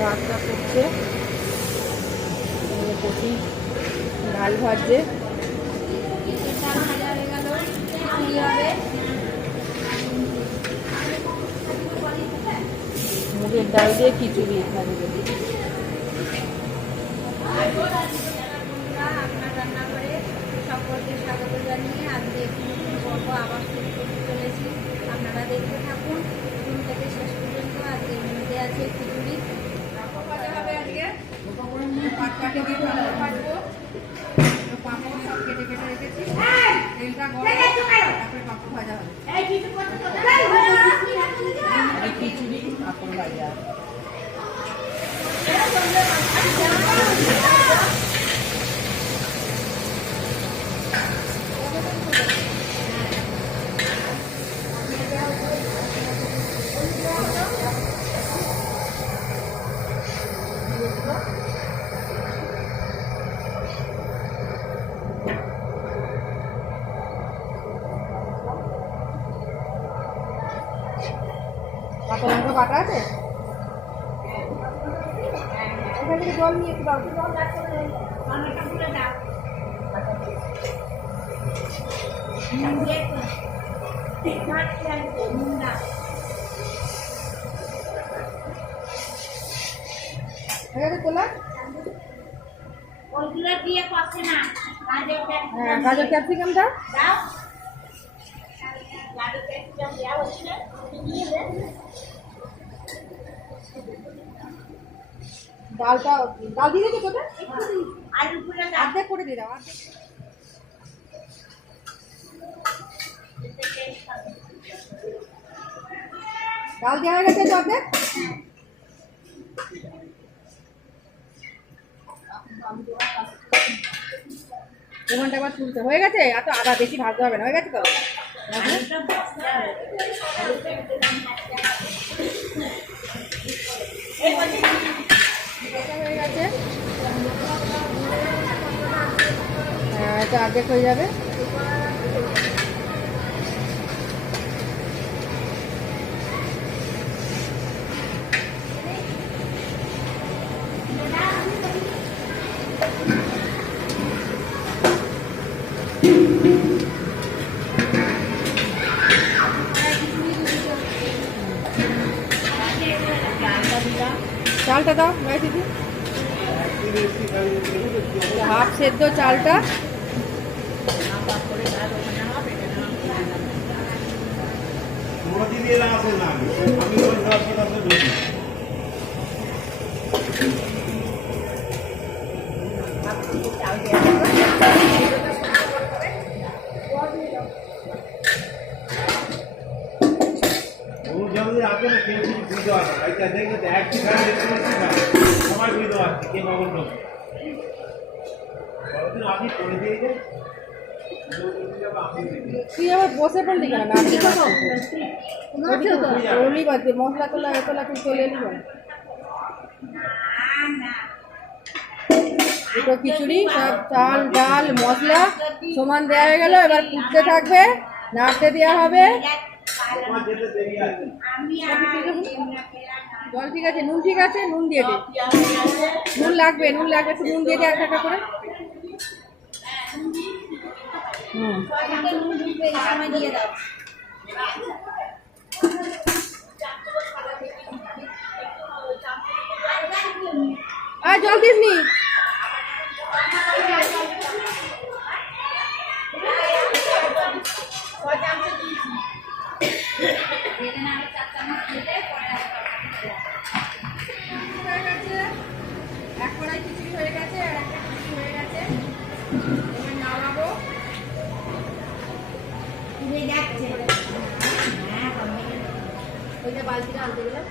ভাতটা করছে, কচি ডাল ভাজছে, মুগের ডাল দিয়ে খিচুড়ি থাকবে। আপনার রান্নাঘরে সকলকে স্বাগত জানিয়ে আজকে একটি নতুন পর্ব আবার শুরু করতে চলেছি। আপনারা দেখতে থাকুন শুরু থেকে শেষ পর্যন্ত। আজকে মেনুতে আছে খিচুড়ি, পাঁপড় ভাজা হবে। আজকে পাটপাটি দিয়ে পাঠাবো, পাঁপড় সব কেটে কেটে রেখেছি, তেলটা গরম, তারপরে পাঁপড় ভাজা হবে। খিচুড়ি পাঁপড় ভাজা। কাঁচা লঙ্কা বাটা আছে, ওখান থেকে জল নিয়ে একটু দাও। তোলা গাজর ক্যাপসিকামটা ডালটা, ডাল দিয়ে দিতে কোথায় অর্ধেক করে দিয়ে দাও। ডাল দেওয়া হয়ে গেছে অর্ধেক। ওখানটা আবার তুলতে হয়ে গেছে, এত আদা বেশি ভাজতে হবে না, হয়ে গেছে তো। হয়ে গেছে, এটা অর্ধেক হয়ে যাবে। চালটা দাও ভাই দিদি, হাফ সেদ্ধ চালটা। তুই আবার বসে পড়লি কেন? মশলা তোলা এতলা তুই চলে এলি কেন? দুটো খিচুড়ি, সব চাল ডাল মশলা সমান দেওয়া হয়ে গেল। এবার ফুটতে থাকবে, নাড়তে দেওয়া হবে। জল ঠিক আছে, নুন ঠিক আছে, নুন দিয়ে দে। নুন লাগবে, নুন লাগবে, একটু নুন দিয়ে দে 1 টাকা করে। আর জল দিস নি। এক কড়াই খিচুড়ি হয়ে গেছে, আর একটা খিচুড়ি হয়ে গেছে। এবার নামাবো। ওইটা বালতিটা আনতে গেলাম।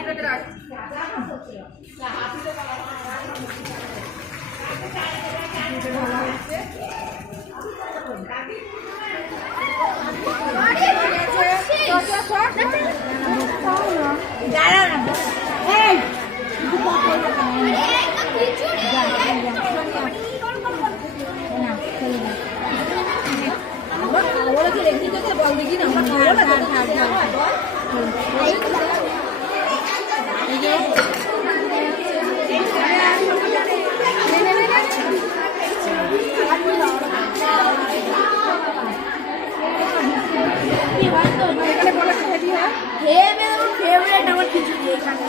এটাতে রাখছি। ফেভারিট আমার খিচুড়ি এখানে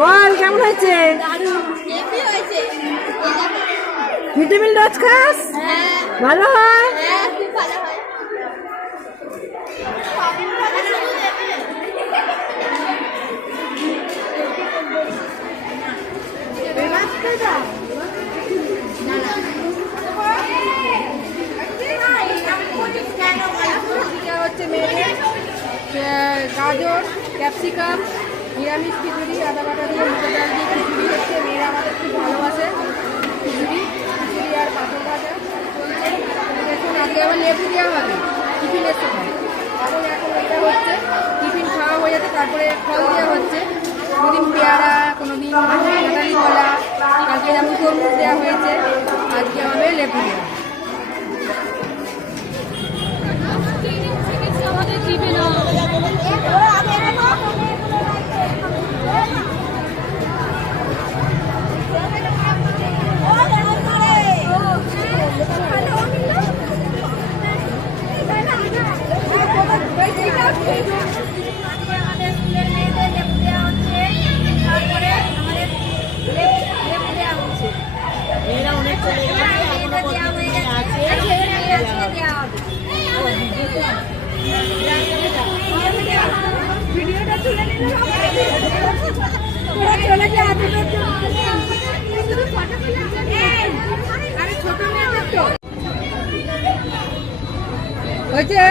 বল কেমন হয়েছে? ভিটামিন ডোজ খাস? ভালো হয়? খুব ভালো হয় হচ্ছে মেয়েদের গাজর, ক্যাপসিকাম, নিরামিষ খিচুড়ি, আদা বাটা দিয়ে মুখে ডাল দিয়ে খিচুড়ি হচ্ছে। মেয়েরা আমাদের খুব ভালোবাসে খিচুড়ি আর পাঁপড় ভাজা চলছে। দেখুন আজকে আবার লেবু দেওয়া হবে টিফিনের সময়। এখন এটা হচ্ছে টিফিন খাওয়া হয়ে যাচ্ছে, তারপরে ফল দেওয়া হচ্ছে। কোনোদিন পেয়ারা, কোনোদিন কাঁঠালি কলা, কালকে যেমন তরমুজ দেওয়া হয়েছে, আজকে হবে লেবু দেওয়া। আমাদের দিবে না আমাদের স্কুলের মেয়েদের লেবু দেওয়া হচ্ছে, তারপরে আমাদের লেবু দেওয়া হচ্ছে। মেয়েরা অনেক চলে গেছে, মেয়েদের দেওয়া হয়ে গেছে, ছেলে মেয়ে আজকে দেওয়া হবে। ভিডিওটা তুলে নিলে চলে গিয়ে ছোট মেয়েদের তো হয়েছে।